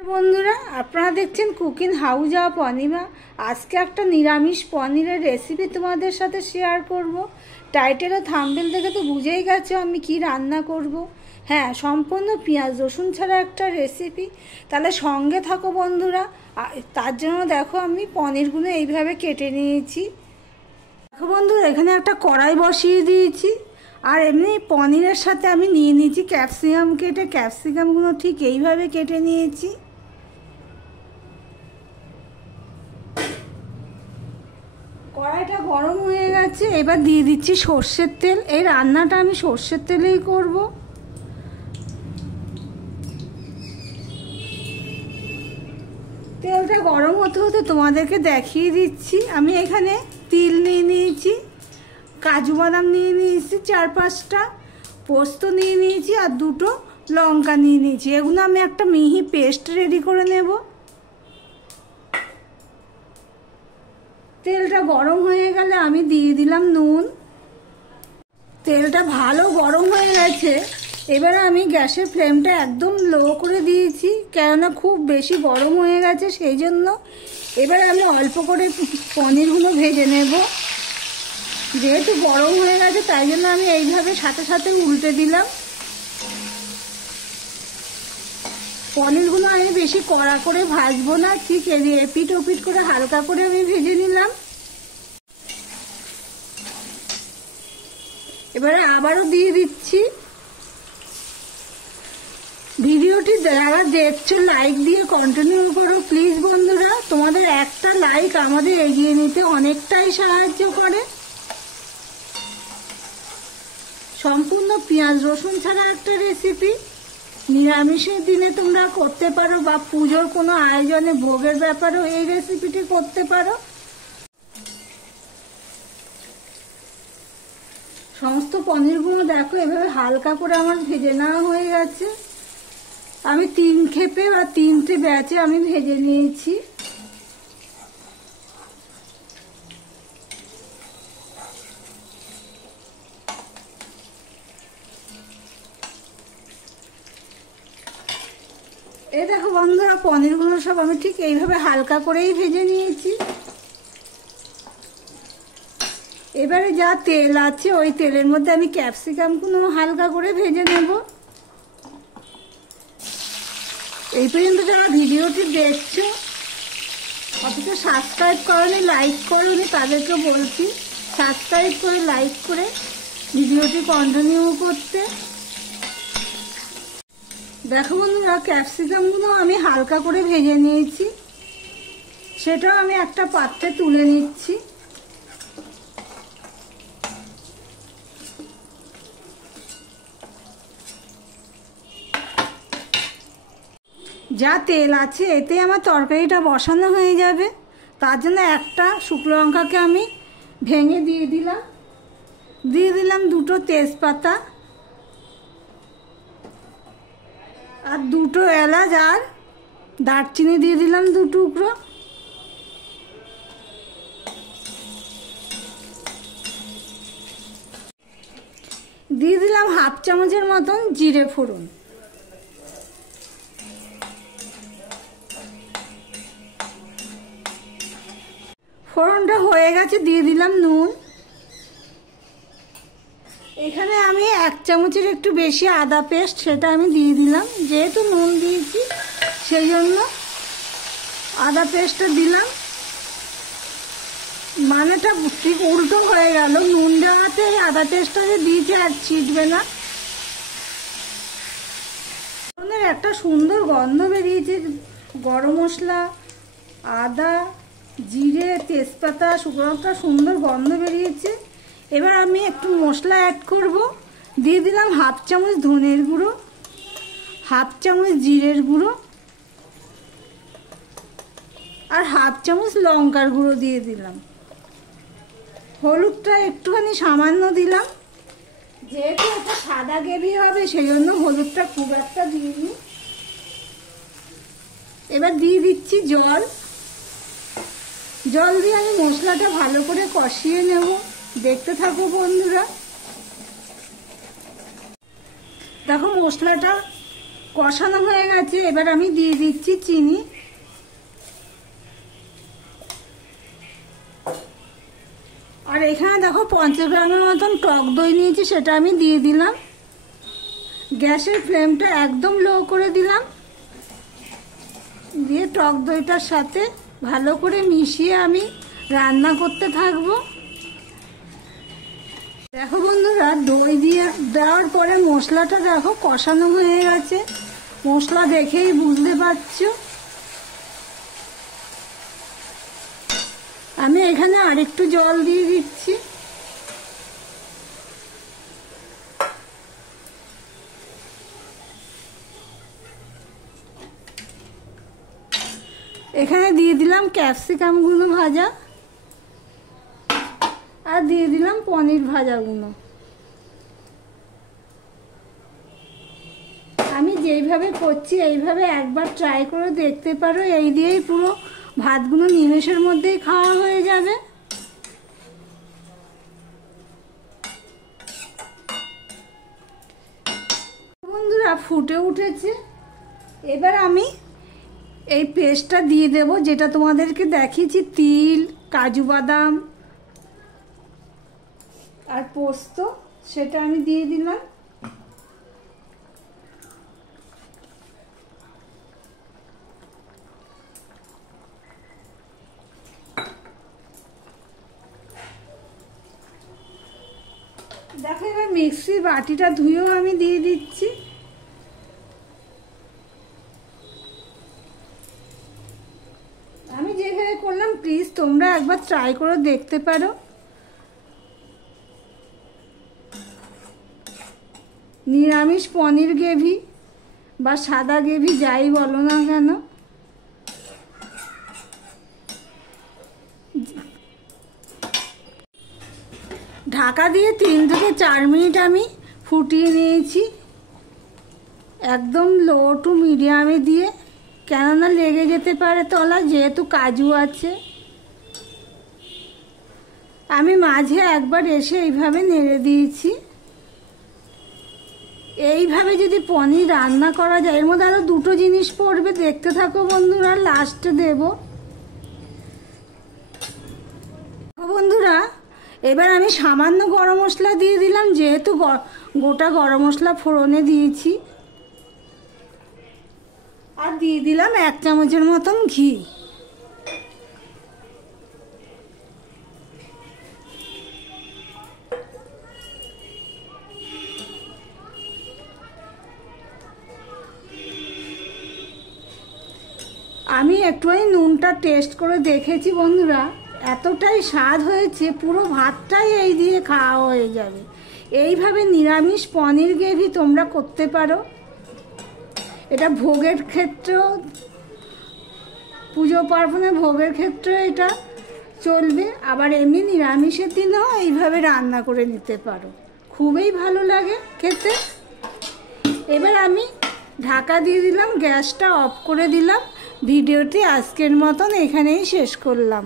বন্ধুরা, আপনারা দেখছেন কুকিং হাউস অফ অনিমা। আজকে একটা নিরামিষ পনিরের রেসিপি তোমাদের সাথে শেয়ার করব। টাইটেল ও থাম্বনেল দেখে তো বুঝেই গেছো আমি কি রান্না করব। হ্যাঁ, সম্পূর্ণ পেঁয়াজ রসুন ছাড়া একটা রেসিপি। তাহলে সঙ্গে থাকো বন্ধুরা। তার জন্য দেখো আমি পনিরগুলো এইভাবে কেটে নিয়েছি। দেখো বন্ধুরা, এখানে একটা কড়াই বসিয়ে দিয়েছি। আর এমনি পনিরের সাথে আমি নিয়ে নিয়েছি ক্যাপসিকাম কেটে। ক্যাপসিকামগুলো ঠিক এইভাবে কেটে নিয়েছি। কড়াইটা গরম হয়ে গেছে, এবার দিয়ে দিচ্ছি সর্ষের তেল। এই রান্নাটা আমি সর্ষের তেলেই করব। তেলটা গরম হতে হতে তোমাদেরকে দেখিয়ে দিচ্ছি। আমি এখানে তিল নিয়ে নিয়েছি, কাজু বাদাম নিয়ে নিয়েছি 4-5টা, পোস্ত নিয়ে নিয়েছি আর 2টো লঙ্কা নিয়ে নিয়েছি। এগুলো আমি একটা মিহি পেস্ট রেডি করে নেব। তেলটা গরম হয়ে গেলে আমি দিয়ে দিলাম নুন। তেলটা ভালো গরম হয়ে গেছে। এবারে আমি গ্যাসের ফ্লেমটা একদম লো করে দিয়েছি, কেননা খুব বেশি গরম হয়ে গেছে সেই জন্য। এবারে আমি অল্প করে পনিরগুলো ভেজে নেব। যেহেতু গরম হয়ে গেছে তাই জন্য আমি এইভাবে সাথে সাথে উল্টে দিলাম। পনিরগুলো আমি বেশি কড়া করে ভাজবো না, ঠিক এপিট ওপিট করে হালকা করে আমি ভেজে নিলাম। এবারে আবারও দিয়ে দিচ্ছি। ভিডিওটি যারা দেখছো লাইক দিয়ে কন্টিনিউ করো প্লিজ বন্ধুরা। তোমাদের একটা লাইক আমাদের এগিয়ে নিতে অনেকটাই সাহায্য করে। সম্পূর্ণ পেঁয়াজ রসুন ছাড়া একটা রেসিপি। নিরামিষের দিনে তোমরা করতে পারো বা পুজোর কোনো আয়োজনে ভোগের ব্যাপারেও এই রেসিপিটি করতে পারো। সমস্ত পনিরগুলো দেখো এভাবে হালকা করে আমার ভেজে নেওয়া হয়ে গেছে। আমি 3 খেপে বা 3টে ব্যাচে আমি ভেজে নিয়েছি। এই দেখো বন্ধুরা, পনিরগুলো সব আমি ঠিক এইভাবে হালকা করেই ভেজে নিয়েছি। এবারে যা তেল আছে ওই তেলের মধ্যে আমি ক্যাপসিকামগুলো হালকা করে ভেজে নেব। এই পর্যন্ত যারা ভিডিওটি দেখছো অথচ সাবস্ক্রাইব করোনি, লাইক করোনি, তাদেরকে বলছি সাবস্ক্রাইব করে লাইক করে ভিডিওটি কন্টিনিউ করতে। দেখো বন্ধুরা, ক্যাপসিকামগুলো আমি হালকা করে ভেজে নিয়েছি। সেটাও আমি একটা পাত্রে তুলে নিচ্ছি। যা তেল আছে এতে আমার তরকারিটা বসানো হয়ে যাবে। তার জন্য একটা শুকনো লঙ্কাকে আমি ভেঙে দিয়ে দিলাম। 2টো তেজপাতা আর 2টো এলাচ আর দারচিনি দিয়ে দিলাম 2 টুকরো। দিয়ে দিলাম 1/2 চামচের মতন জিরে ফোড়ন। ফোড়নটা হয়ে গেছে, দিয়ে দিলাম নুন। এখানে আমি 1 চামচের একটু বেশি আদা পেস্ট সেটা আমি দিয়ে দিলাম। যেহেতু নুন দিয়েছি সেই জন্য আদা পেস্টটা দিলাম। মানেটা ঠিক উল্টো হয়ে গেল, নুন দেওয়াতে আদা পেস্টটা যে দিয়েছি আর ছিটবে না। একটা সুন্দর গন্ধ বেরিয়েছে। গরম মশলা, আদা, জিরে, তেজপাতা, শুকনো লঙ্কা সুন্দর গন্ধ বেরিয়েছে। এবার আমি একটু মশলা অ্যাড করব। দিয়ে দিলাম 1/2 চামচ ধনের গুঁড়ো, 1/2 চামচ জিরের গুঁড়ো আর 1/2 চামচ লঙ্কার গুঁড়ো দিয়ে দিলাম। হলুদটা একটুখানি সামান্য দিলাম। যেহেতু এটা সাদা গ্রেভি হবে সেই জন্য হলুদটা খুব একটা দিইনি। এবার দিয়ে দিচ্ছি জল। জল দিয়ে আমি মশলাটা ভালো করে কষিয়ে নেব। দেখতে থাকো বন্ধুরা। দেখো মশলাটা কষানো হয়ে গেছে, এবার আমি দিয়ে দিচ্ছি চিনি। আর এখানে দেখো 50 গ্রামের মতন টক দই নিয়েছি, সেটা আমি দিয়ে দিলাম। গ্যাসের ফ্লেমটা একদম লো করে দিলাম, দিয়ে টক দইটার সাথে ভালো করে মিশিয়ে আমি রান্না করতে থাকবো। দেখো বন্ধুরা, দই দিয়ে দেওয়ার পরে মশলাটা দেখো কষানো হয়ে গেছে, মশলা দেখেই বুঝতে পারছো। আমি এখানে আরেকটু জল দিয়ে দিচ্ছি। এখানে দিয়ে দিলাম ক্যাপসিকামগুলো ভাজা, আর দিয়ে দিলাম পনির ভাজাগুলো। আমি যেইভাবে করছি এইভাবে একবার ট্রাই করে দেখতে পারো, এই দিয়েই পুরো ভাতগুলো নিমেষের মধ্যেই খাওয়া হয়ে যাবে। বন্ধুরা, ফুটে উঠেছে, এবার আমি এই পেস্টটা দিয়ে দেব, যেটা তোমাদেরকে দেখিয়েছি, তিল, কাজু বাদাম আর পোস্ত, সেটা আমি দিয়ে দিলাম। দেখো, এবার মিক্সির বাটিটা ধুয়েও আমি দিয়ে দিচ্ছি। আমি যেভাবে করলাম প্লিজ তোমরা একবার ট্রাই করে দেখতে পারো। নিরামিষ পনির গ্রেভি বা সাদা গ্রেভি যাই বলো না কেন, ঢাকা দিয়ে 3 থেকে 4 মিনিট আমি ফুটিয়ে নিয়েছি, একদম লো টু মিডিয়ামে দিয়ে, কেননা লেগে যেতে পারে তলা, যেহেতু কাজু আছে। আমি মাঝে একবার এসে এইভাবে নেড়ে দিয়েছি। এইভাবে যদি পনির রান্না করা যায়, এর মধ্যে আরও 2টো জিনিস পড়বে, দেখতে থাকো বন্ধুরা, লাস্টে দেব। বন্ধুরা, এবার আমি সামান্য গরম মশলা দিয়ে দিলাম, যেহেতু গোটা গরম মশলা ফোড়নে দিয়েছি। আর দিয়ে দিলাম 1 চামচের মতন ঘি। আমি একটুখানি নুনটা টেস্ট করে দেখেছি বন্ধুরা, এতটাই স্বাদ হয়েছে, পুরো ভাতটাই এই দিয়ে খাওয়া হয়ে যাবে। এইভাবে নিরামিষ পনির গ্রেভি তোমরা করতে পারো। এটা ভোগের ক্ষেত্রেও, পুজো পার্বণে ভোগের ক্ষেত্রে এটা চলবে, আবার এমনি নিরামিষের দিনেও এইভাবে রান্না করে নিতে পারো, খুবই ভালো লাগে খেতে। এবার আমি ঢাকা দিয়ে দিলাম, গ্যাসটা অফ করে দিলাম। ভিডিওটি আজকের মতন এখানেই শেষ করলাম।